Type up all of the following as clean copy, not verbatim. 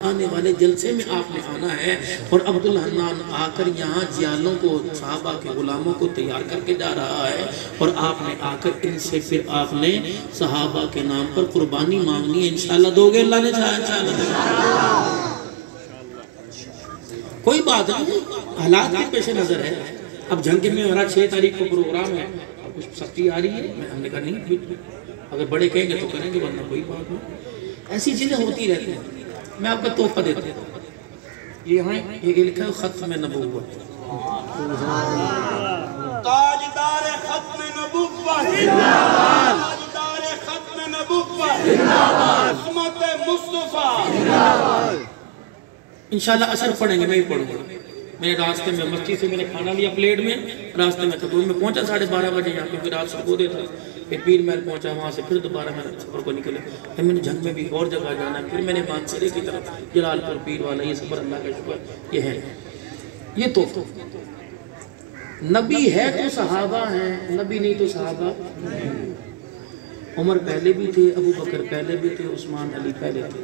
آنے والے جلسے میں آپ نے آنا ہے اور عبدالحنان آ کر یہاں جیالوں کو صحابہ کے غلاموں کو تیار کر کے جا رہا ہے اور آپ نے آ کر ان سے پھر آپ نے صحابہ کے نام پر قربانی مانگنی ہے۔ انشاءاللہ دو گے؟ اللہ نے چاہا انشاءاللہ کوئی بات نہیں، حالات کے پیش نظر ہے۔ اب جھنگ میں ہمارا 6 تاریخ کو پروگرام ہے، اب کچھ سختی آ رہی ہے، ہم نے کہا نہیں، اگر بڑے کہیں گے تو کریں گے ورنہ کوئی بات نہیں۔ ایسی چیزیں ہوتی رہتی ہیں۔ میں آپ کا تحفہ دیتا ہوں، یہاں یہ لکھا ہے ختم نبوت، تاجدار ختم نبوت، تاجدار ختم نبوت، عظمت مصطفیٰ۔ انشاءاللہ اثر پڑھیں گے، میں ہی پڑھوں گا۔ میں راستے میں مسجد سے میں نے کھانا لیا پلیٹ میں، راستے میں کھتون میں پہنچا 12:30 بجے یہاں، کیونکہ رات سب کو دیتا، پھر پیر محل پہنچا، وہاں سے پھر دوبارہ میں سفر کو نکلے، پھر میں نے جھنگ میں بھی اور جگہ جانا ہے، پھر میں نے مانسرے کی طرف جلال پور پیر والا، یہ سفر اللہ کا شکر یہ ہے۔ یہ تو نبی ہے تو صحابہ ہیں، نبی نہیں تو صحابہ۔ عمر پہلے بھی تھے، ابو بکر پہلے بھی تھے، عثمان علی پہلے تھے،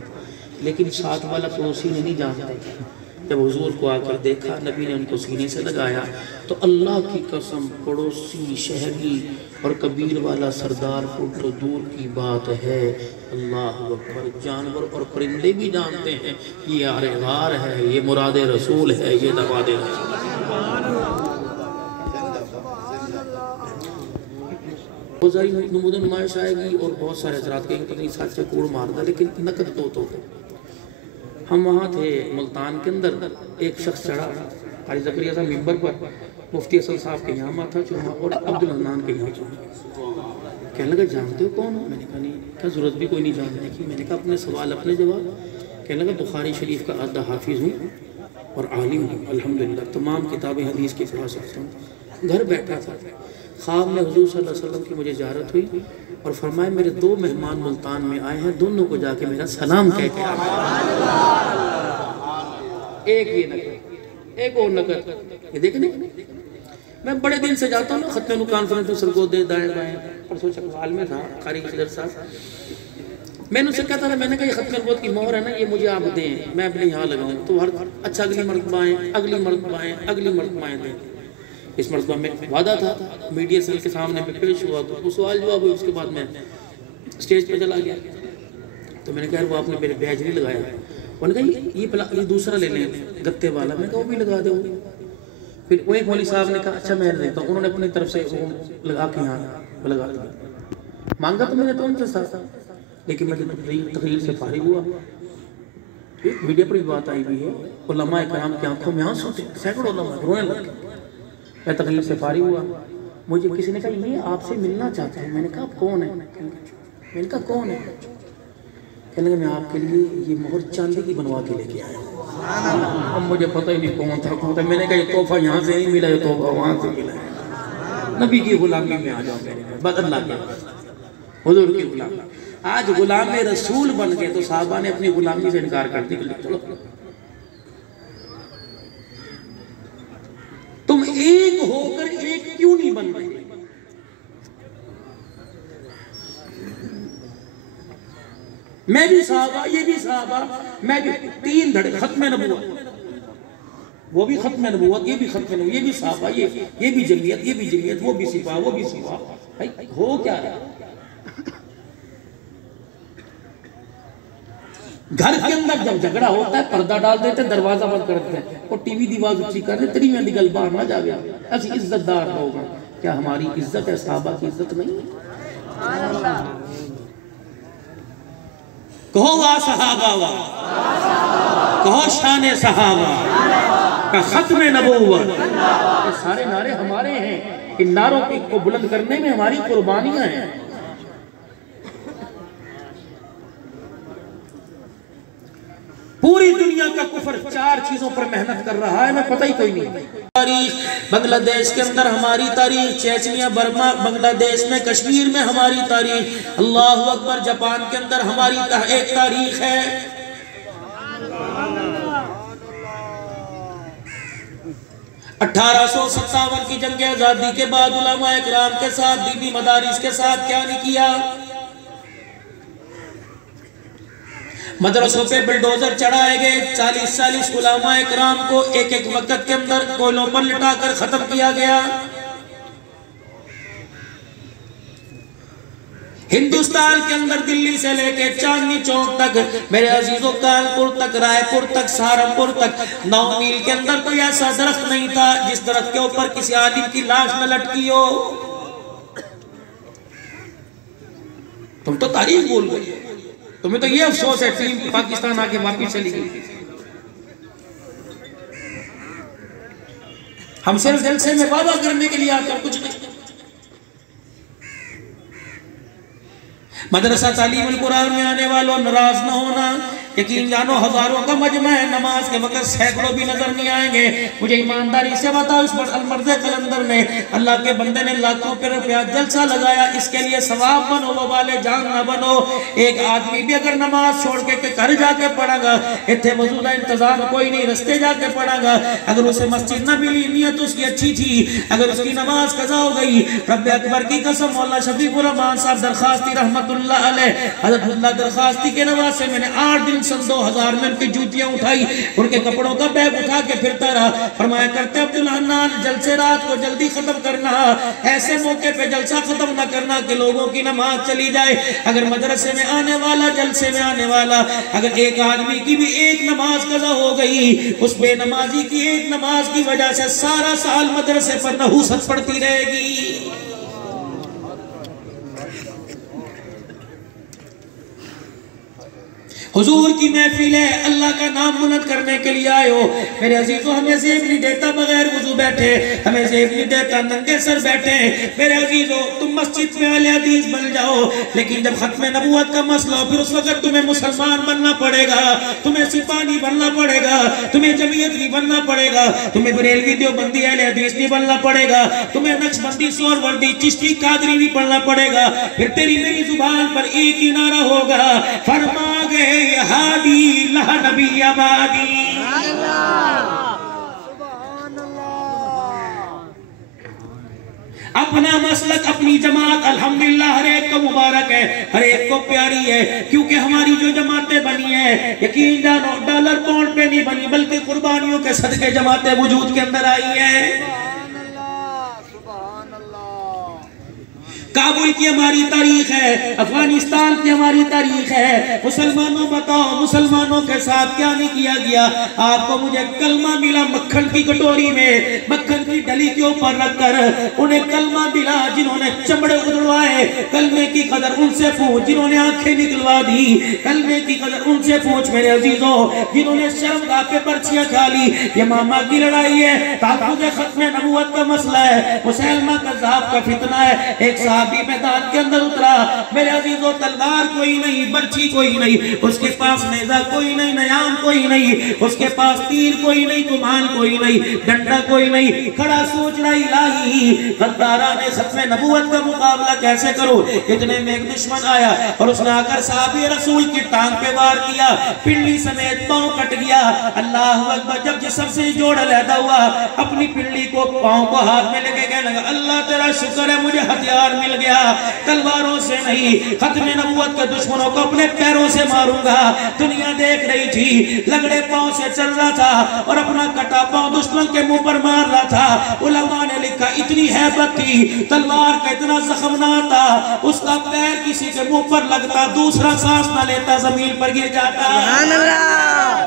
لیکن ساتھ والا پڑوسی نے نہیں جانتا تھا۔ جب حضور کو آ کر دیکھا، نبی نے ان کو سینے سے لگایا تو اللہ کی قسم پڑوسی، شہری اور کبیر والا سردار کو تو دور کی بات ہے، اللہ اکبر، جانور اور پرندے بھی جانتے ہیں یہ یار غار ہے، یہ مراد رسول ہے، یہ نواد رسول ہے۔ بہت ساری نمود نمائش آئے گی اور بہت سارے حضرات کہیں گے پتہ نہیں ساتھ سے کوڑ مار دا، لیکن نقد تو ہم وہاں تھے ملتان کے اندر، ایک شخص چڑھا حاجی زکریا صاحب ممبر پر، مفتی اصل صاحب کے یہاں ماتھا چوما اور عبدالحنان کے یہاں چوما۔ کہنے لگا جانتے ہو کون ہو؟ میں نے کہا نہیں، کیا ضرورت بھی کوئی نہیں جاننے کی۔ میں نے کہا اپنے سوال اپنے جواب۔ کہنے لگا بخاری شریف کا آدھا حافظ ہوں اور عالم ہوں، الحمدللہ تمام کتاب حدیث کی پڑھا سکتا ہوں۔ گھر بیٹھا تھا، خواب میں حضور صلی اللہ علیہ وسلم کی مجھے زیارت ہوئی اور فرمایا میرے 2 مہمان ملتان میں آئے ہیں، دونوں کو جا کے میرا سلام کہہ کے آئے۔ ایک یہ نقد، ایک اور نقد، یہ دیکھنے میں بڑے دن سے جاتا ہوں نا ختم کانفرنس میں، سرگودے دائیں بائیں، پرسوں چکوال میں تھا قاری خضر صاحب، میں نے اسے کہتا تھا، میں نے کہا یہ ختم نبوت کی مہر ہے نا، یہ مجھے آپ دیں، میں اپنے یہاں لگاؤں تو ہر اچھا اگلی مرتبہ آئیں، اگلی مرتبہ آئیں، اگلی مرتبہ آئیں دیں۔ اس مرتبہ میں وعدہ تھا، میڈیا سیل کے سامنے میں پیش ہوا تو وہ سوال جواب ہوئی، اس کے بعد میں اسٹیج پہ چلا گیا تو میں نے کہا وہ آپ نے میرے بیج نہیں لگایا، انہوں نے کہا یہ دوسرا لے لیں گتے والا، میں نے کہا وہ بھی لگا دے۔ پھر وہ ایک مولوی صاحب نے کہا اچھا میں دیتا ہوں، انہوں نے اپنی طرف سے لگا کے یہاں لگا دیا، مانگا تو میں نے تو ان سے ساتھ، لیکن میں تقریر سے فارغ ہوا، میڈیا پر بھی بات آئی ہوئی ہے، علماء کرام کی آنکھوں میں آنسو تھے، سینکڑوں علماء رونے لگے۔ میں تقریر سے فارغ ہوا، مجھے کسی نے کہا یہ آپ سے ملنا چاہتا ہے، میں نے کہا آپ کون ہیں؟ میں نے کہا کون ہے؟ کہنے لگا میں آپ کے لیے یہ مہر چاندی کی بنوا کے لے کے آیا ہوں۔ اب مجھے پتہ ہی نہیں کون تھا، میں نے کہا یہ تحفہ یہاں سے نہیں ملا، یہ تحفہ وہاں سے ملا ہے، نبی کی غلامی میں آ جاؤ، میں نے کہا بس اللہ کے حضور کی غلامی۔ آج غلام رسول بن گئے تو صحابہ نے اپنی غلامی سے انکار کر دی، چلو تم ایک ہو کر ایک کیوں نہیں بن رہے؟ میں بھی صحابہ، یہ بھی صحابہ، میں بھی 3 دھڑے ختم نبوت، وہ بھی ختم نبوت، یہ بھی ختم نبوت، یہ بھی صحابہ، یہ بھی جمعیت، یہ بھی جمعیت، وہ بھی سپاہ، وہ بھی سپاہ، ہو کیا رہا؟ گھر کے اندر جب جھگڑا ہوتا ہے پردہ ڈال دیتے ہیں، دروازہ بند کر دیتے ہیں اور ٹی وی دی آواز اونچی کر دیتے ہیں، تیری میں نگل باہر نہ جا گیا، ایسی عزت دار لوگ ہیں۔ کیا ہماری عزت ہے صحابہ کی عزت نہیں ہے؟ کہو وا صحابہ وا، کہو شان صحابہ کا ختم نبوت، یہ سارے نعرے ہمارے ہیں، ان نعروں کو بلند کرنے میں ہماری قربانیاں ہیں۔ پوری دنیا کا کفر 4 چیزوں پر محنت کر رہا ہے، میں پتہ ہی کوئی نہیں۔ تاریخ بنگلہ دیش کے اندر ہماری تاریخ، چیچنیا برما بنگلہ دیش میں کشمیر میں ہماری تاریخ، اللہ اکبر، جاپان کے اندر ہماری ایک تاریخ ہے۔ 1857 کی جنگ آزادی کے بعد علماء اکرام کے ساتھ، دینی مدارس کے ساتھ کیا نہیں کیا؟ مدرسوں پہ بلڈوزر چڑھائے گئے، 40 علماء کرام کو ایک ایک وقت کے اندر کوئلوں پر لٹا کر ختم کیا گیا۔ ہندوستان کے اندر دلی سے لے کے چاندنی چوک تک، میرے عزیزوں، کانپور تک، رائے پور تک، سہارنپور تک، 9 میل کے اندر کوئی ایسا درخت نہیں تھا جس درخت کے اوپر کسی عالم کی لاش نہ لٹکی ہو۔ تم تو تاریخ بول گئے، تمہیں تو یہ افسوس ہے ٹیم پاکستان آکے واپس چلی گئی۔ ہم صرف جلسے میں وعدہ کرنے کے لیے آتے ہیں، کچھ نہیں۔ مدرسہ تعلیم القرآن میں آنے والوں ناراض نہ ہونا، یقین جانو ہزاروں کا مجمع ہے، نماز کے وقت سینکڑوں بھی نظر نہیں آئیں گے۔ مجھے ایمانداری سے بتاؤ، اس پر المرد قلندر میں اللہ کے بندے نے لاکھوں پر روپیہ جلسہ لگایا، اس کے لیے ثواب بنو وبال جان نہ بنو۔ ایک آدمی بھی اگر نماز چھوڑ کے گھر جا کے پڑھا گا، اتنے وضو کا انتظام کوئی نہیں، رستے جا کے پڑھا گا، اگر اسے مسجد نہ ملی، نیت اس کی اچھی تھی، اگر اس کی نماز قضا ہو گئی، رب اکبر کی قسم، مولانا شفیق الرحمان صاحب درخواستی رحمت اللہ علیہ، حضرت اللہ درخواستی کے نواز سے میں نے 8 دن 2000 میں ان کی جوتیاں اٹھائی، ان کے کپڑوں کا بیگ اٹھا کے پھرتا رہا۔ فرمایا کرتے عبدالحنان، جلسے رات کو جلدی ختم کرنا، ایسے موقع پہ جلسہ ختم نہ کرنا کہ لوگوں کی نماز چلی جائے۔ اگر مدرسے میں آنے والا، جلسے میں آنے والا، اگر ایک آدمی کی بھی ایک نماز قضا ہو گئی، اس بے نمازی کی ایک نماز کی وجہ سے سارا سال مدرسے پر نحوست پڑتی رہے گی۔ حضور کی محفل ہے، اللہ کا نام منت کرنے کے لیے آئے ہو۔ میرے عزیزوں، ہمیں زیب نہیں دیتا بغیر وضو بیٹھے، ہمیں زیب نہیں دیتا ننگے سر بیٹھے۔ میرے عزیزوں، تم مسجد میں اہل حدیث بن جاؤ، لیکن جب ختم نبوت کا مسئلہ ہو، پھر اس وقت تمہیں مسلمان بننا پڑے گا، تمہیں سپاہی بننا پڑے گا، تمہیں جمعیت نہیں بننا پڑے گا، تمہیں بریلوی دیوبندی اہل حدیث نہیں بننا پڑے گا، تمہیں نقشبندی سہروردی چشتی قادری نہیں پڑھنا پڑے گا۔ پھر تیری میری زبان پر ایک ہی نعرہ ہوگا، فرما گئے ہادی لہ نبی آبادی۔ اپنا مسلک، اپنی جماعت الحمدللہ ہر ایک کو مبارک ہے، ہر ایک کو پیاری ہے، کیونکہ ہماری جو جماعتیں بنی ہیں، یقین جانو ڈالر پاؤنڈ پہ نہیں بنی، بلکہ قربانیوں کے صدقے جماعتیں وجود کے اندر آئی ہیں۔ کابل کی ہماری تاریخ ہے، افغانستان کی ہماری تاریخ ہے۔ مسلمانوں بتاؤ، مسلمانوں کے ساتھ کیا نہیں کیا گیا؟ آپ کو مجھے کلمہ ملا مکھن کی کٹوری میں، مکھن کی ڈلی کے اوپر رکھ کر انہیں کلمہ ملا، جنہوں نے چمڑے اڑوائے، کلمے کی قدر ان سے پوچھ جنہوں نے آنکھیں نکلوا دی، کلمے کی قدر ان سے پوچھ میرے عزیزوں جنہوں نے شرمگاہ پہ پرچیاں کھا لی۔ یہ ماما کی لڑائی ہے، تحفظ ختم نبوت کا مسئلہ ہے، مسلمہ کذاب کا فتنہ ہے۔ ایک صحابی میدان کے اندر اترا، میرے عزیزوں تلوار کوئی نہیں، برچھی کوئی نہیں، اس کے پاس نیزہ کوئی نہیں، نیام کوئی نہیں، اس کے پاس تیر کوئی نہیں، کمان کوئی نہیں، ڈنڈا کوئی نہیں، کھڑا سوچ رہا الہی غداران ختم نبوت کا مقابلہ کیسے کرو۔ اتنے میں ایک دشمن آیا اور اس نے آ کر صحابی رسول کی ٹانگ پہ وار کیا، پنڈلی سمیت پاؤں کٹ گیا۔ اللہ اکبر، جب جسم سے جوڑ علیحدہ ہوا، اپنی پنڈلی کو پاؤں کو ہاتھ میں لے کے کہنے لگا، اللہ تیرا شکر ہے مجھے ہتھیار مل گیا، تلواروں سے نہیں، ختم نبوت کے دشمنوں کو اپنے پیروں سے ماروں گا۔ دنیا دیکھ رہی تھی، لگڑے پاؤں سے چل رہا تھا اور اپنا کٹا پاؤں دشمن کے منہ پر مار رہا تھا۔ علماء نے لکھا اتنی ہیبت تھی، تلوار کا اتنا زخم نہ تھا، اس کا پیر کسی کے منہ پر لگتا، دوسرا سانس نہ لیتا، زمین پر گر جاتا۔ سبحان اللہ،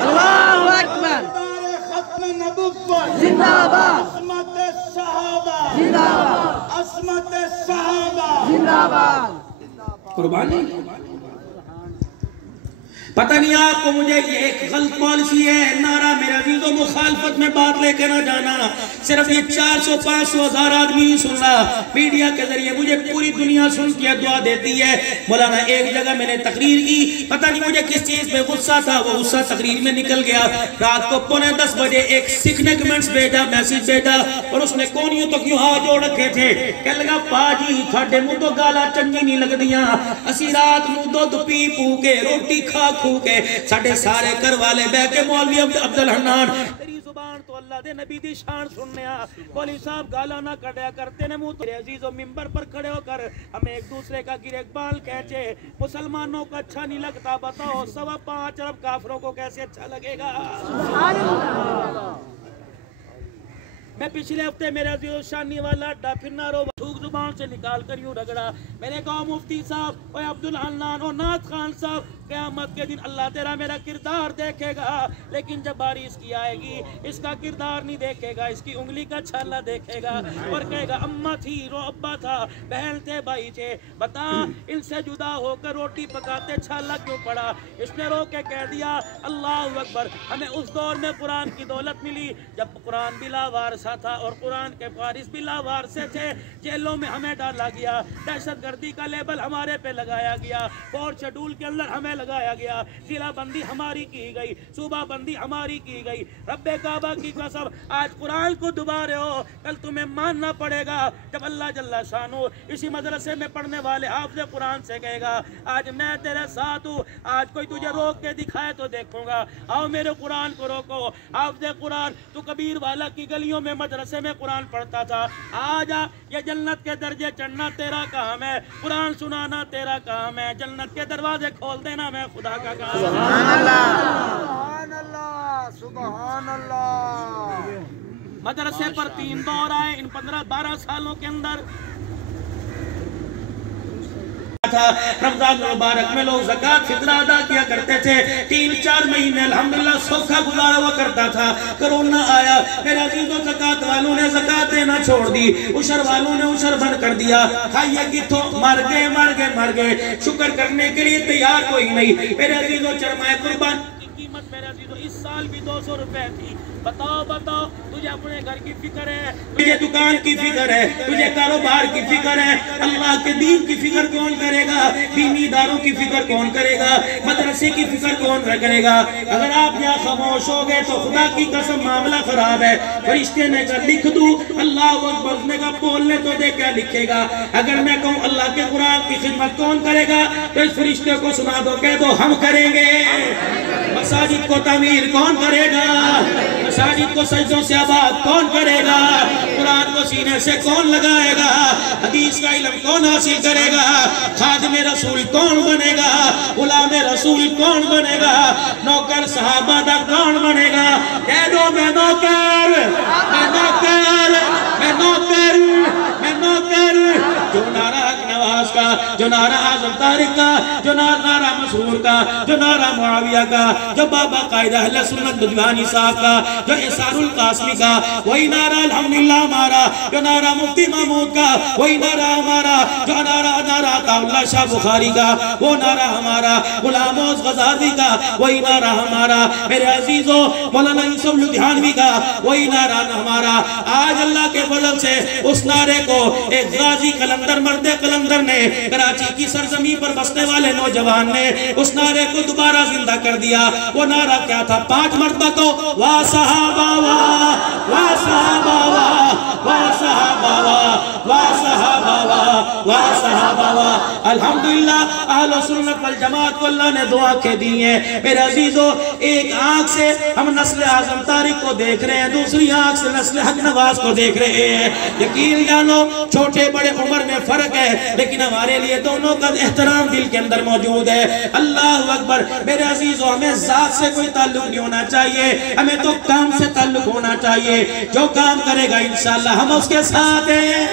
اللہ اکبر، ختم نبوت زندہ باد، عصمت صحابہ زندہ باد، عصمت صحابہ زندہ باد، قربانی۔ پتہ نہیں آپ کو مجھے یہ ایک غلط پالیسی ہے، نعرہ میرے عزیزوں مخالفت میں بات لے کے نہ جانا، صرف یہ 400-500 ہزار آدمی نہیں سن رہا، میڈیا کے ذریعے مجھے پوری دنیا سن کے دعا دیتی ہے۔ مولانا ایک جگہ میں نے تقریر کی، پتہ نہیں مجھے کس چیز پہ غصہ تھا، وہ غصہ تقریر میں نکل گیا۔ رات کو 9:45 بجے ایک سکھ نے کمنٹس بھیجا، میسیج بھیجا، اور اس نے کونیوں تک یوں ہاتھ جوڑ رکھے تھے، کہنے لگا پاجی تھاڈے منہ تو گالا چنگی نہیں لگ دیاں، اسی رات نو دودھ پی پو کے روٹی کھا کے ساڑھے سارے کر والے بے کے مولوی عبدالحنان تیری زبان تو اللہ دے نبی دی شان سننے مولوی صاحب گالا نہ کڈیا کرتے نے منہ تو عزیزو ممبر پر کھڑے ہو کر ہمیں ایک دوسرے کا گریبان کھینچے مسلمانوں کو اچھا نہیں لگتا بتاؤ 5.25 ارب کافروں کو کیسے اچھا لگے گا میں پچھلے ہفتے میرے عزیز شانی والا اڈا پھرنا رو تھوک زبان سے نکال کر یوں رگڑا میں نے کہا مفتی صاحب اور عبدالحنان اور نعت خان صاحب قیامت کے دن اللہ تیرا میرا کردار دیکھے گا لیکن جب باری اس کی آئے گی اس کا کردار نہیں دیکھے گا اس کی انگلی کا چھالا دیکھے گا اور کہے گا اماں تھی رو ابا تھا بہن تھے بھائی تھے بتا ان سے جدا ہو کر روٹی پکاتے چھالا کیوں پڑا اس نے رو کے کہہ دیا اللہ اکبر ہمیں اس دور میں قرآن کی دولت ملی جب قرآن بلا وارثہ تھا اور قرآن کے وارث بلا وارثے تھے جیلوں میں ہمیں ڈالا گیا دہشت گردی کا لیبل ہمارے پہ لگایا گیا 4 شیڈول کے اندر ہمیں لگایا گیا ضلع بندی ہماری کی گئی صوبہ بندی ہماری کی گئی رب کعبہ کی قسم آج قرآن کو دبا رہے ہو کل تمہیں ماننا پڑے گا جب اللہ جل شانہ اسی مدرسے میں پڑھنے والے حافظ قرآن سے کہے گا آج میں تیرے ساتھ ہوں آج کوئی تجھے روک کے دکھائے تو دیکھوں گا آؤ میرے قرآن کو روکو حافظ قرآن تو کبیر والا کی گلیوں میں مدرسے میں قرآن پڑھتا تھا آجا یہ جنت کے درجے چڑھنا تیرا کام ہے قرآن سنانا تیرا کام ہے جنت کے دروازے کھول دینا میں خدا کا کام سبحان اللہ سبحان اللہ مدرسے پر 3 دور آئے ان 15-12 سالوں کے اندر رمضان مبارک میں لوگ زکاة فطرہ ادا کیا کرتے تھے 3-4 مہینے الحمدللہ سوکھا گزارا ہوا کرتا تھا کرونا آیا میرے عزیزوں زکاة والوں نے زکاة دینا چھوڑ دی عشر والوں نے عشر بند کر دیا کھائیے کتھوں مر گئے شکر کرنے کے لیے تیار کوئی نہیں میرے عزیزوں چرمائے قربان کی قیمت میرے عزیزوں اس سال بھی 200 روپے تھی بتاؤ تجھے اپنے گھر کی فکر ہے تجھے دکان کی فکر ہے تجھے کاروبار کی فکر ہے اللہ کے دین کی فکر کون کرے گا دینی اداروں کی فکر کون کرے گا مدرسے کی فکر کون کرے گا اگر آپ یہاں خاموش ہو گئے تو خدا کی قسم معاملہ خراب ہے فرشتے نے کہا لکھ دوں اللہ اکبر نے کہا بولنے تو دے کیا لکھے گا اگر میں کہوں اللہ کے قرآن کی خدمت کون کرے گا تو اس فرشتے کو سنا دو کہہ دو ہم کریں گے مساجد کو تعمیر کون کرے گا مساجد کو سجدوں سے آباد کون کرے گا قرآن کو سینے سے کون لگائے گا حدیث کا علم کون حاصل کرے گا خادم رسول کون بنے گا غلام رسول کون بنے گا نوکر صحابہ دا کون بنے گا کہہ دو میں نوکر جو نعرہ حق نواز کا جو نعرہ اعظم طارق کا جو نعرہ مسرور کا جو نعرہ معاویہ کا جو بابا قائد اہل سنت دجوانی صاحب کا جو احسان القاسمی کا وہی نعرہ الحمدللہ ہمارا جو نعرہ مفتی محمود کا وہی نعرہ ہمارا جو نعرہ عطا اللہ شاہ بخاری کا وہ نعرہ ہمارا غلام اوس غزالی کا وہی نعرہ ہمارا میرے عزیزوں مولانا یوسف لدھیانوی کا وہی نعرہ ہمارا آج اللہ کے فضل سے اس نعرے کو ایک غازی قلندر مرد قلندر نے کراچی کی سرزمین پر بسنے والے نوجوان نے اس نعرے کو دوبارہ زندہ کر دیا وہ نعرہ کیا تھا 5 مرتبہ کو وا صحابہ وا صحابہ وا صحابہ وا صحابہ وا صحابہ الحمدللہ اہل سنت والجماعت کو اللہ نے دعا کے دی ہیں میرے عزیزوں ایک آنکھ سے ہم نسل اعظم طارق کو دیکھ رہے ہیں دوسری آنکھ سے نسل حق نواز کو دیکھ رہے ہیں یقین جانو چھوٹے بڑے عمر میں فرق ہے لیکن ہمارے لیے دونوں کا احترام دل کے اندر موجود ہے اللہ اکبر میرے عزیزوں ہمیں ذات سے کوئی تعلق نہیں ہونا چاہیے ہمیں تو کام سے تعلق ہونا چاہیے جو کام کرے گا انشاءاللہ ہم اس کے ساتھ ہیں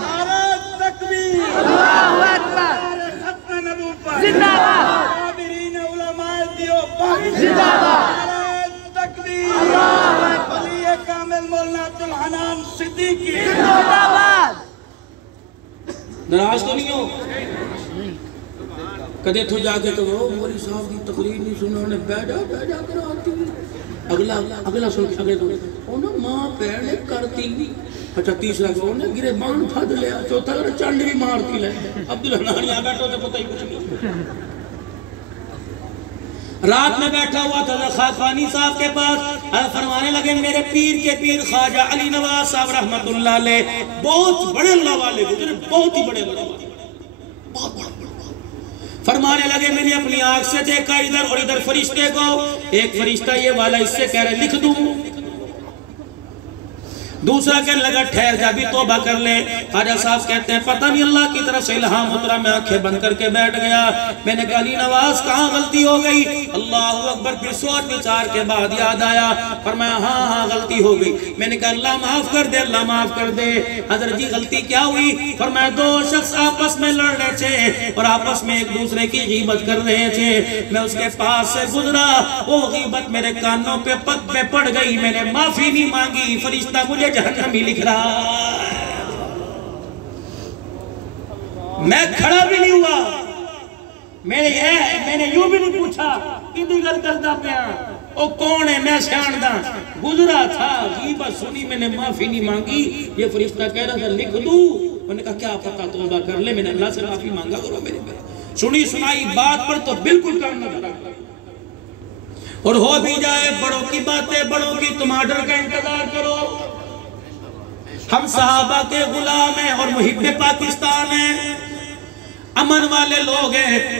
نعرہ تکبیر اللہ اکبر ختم نبوت زندہ باد عابرین علماء دیوبند زندہ باد نعرہ تکبیر اللہ اکبر ولی کامل مولانا عبدالحنان صدیقی زندہ باد ناراض تو نہیں ہو کدے تو جا کے کہو مولی صاحب کی تقریر نہیں سنا نے بیٹھا کر آتی اگلا سن کے انہوں ماں پیڑے کرتی اچھا تیسرا کو انہیں گرے بان پھد لیا چوتھا کرے چانڈ بھی مارتی لے عبدالحنان یہاں بیٹھو تو پتہ ہی کچھ نہیں رات میں بیٹھا ہوا تھا خاقانی صاحب کے پاس فرمانے لگے میرے پیر کے پیر خواجہ علی نواز صاحب رحمت اللہ علیہ بہت بڑے اللہ والے گزرے بہت ہی بڑے اللہ والے بہت بڑے فرمانے لگے میں نے اپنی آنکھ سے دیکھا ادھر اور ادھر فرشتے کو ایک فرشتہ یہ والا اس سے کہہ رہے لکھ دوں دوسرا کہنے لگا ٹھہر جا بھی توبہ کر لے. خواجہ صاحب کہتے ہیں پتہ نہیں اللہ کی طرف سے الہام اترا, میں آنکھیں بند کر کے بیٹھ گیا. میں نے کہا علی نواز کہاں غلطی ہو گئی؟ اللہ اکبر. پھر سوچ وچار کے بعد یاد آیا, فرمایا ہاں غلطی ہو گئی. میں نے کہا اللہ معاف کر دے, اللہ معاف کر دے. حضرت جی غلطی کیا ہوئی؟ فرمایا دو شخص آپس میں لڑ رہے تھے اور آپس میں ایک دوسرے کی غیبت کر رہے تھے. میں اس کے پاس سے گزرا, وہ غیبت میرے کانوں پہ پگ پہ پڑ گئی. میں نے معافی نہیں مانگی, فرشتہ مجھے جہنمی لکھ رہا ہے. میں کھڑا بھی نہیں ہوا, میں نے یوں بھی نہیں پوچھا کدی گل کرتا پیا او کون ہے, میں سیاندہ گزرا تھا, غیبت سنی, میں نے معافی نہیں مانگی. یہ فرشتہ کہہ رہا تھا لکھ دوں. میں نے کہا کیا پتہ توبہ کر لے, میں نے اللہ سے معافی مانگا کرو. میرے سنی سنائی بات پر تو بالکل کام نہ کرا. اور ہو بھی جائے بڑوں کی باتیں, بڑوں کی تم آرڈر کا انتظار کرو. ہم صحابہ کے غلام ہیں اور محب پاکستان ہیں, امن والے لوگ ہیں.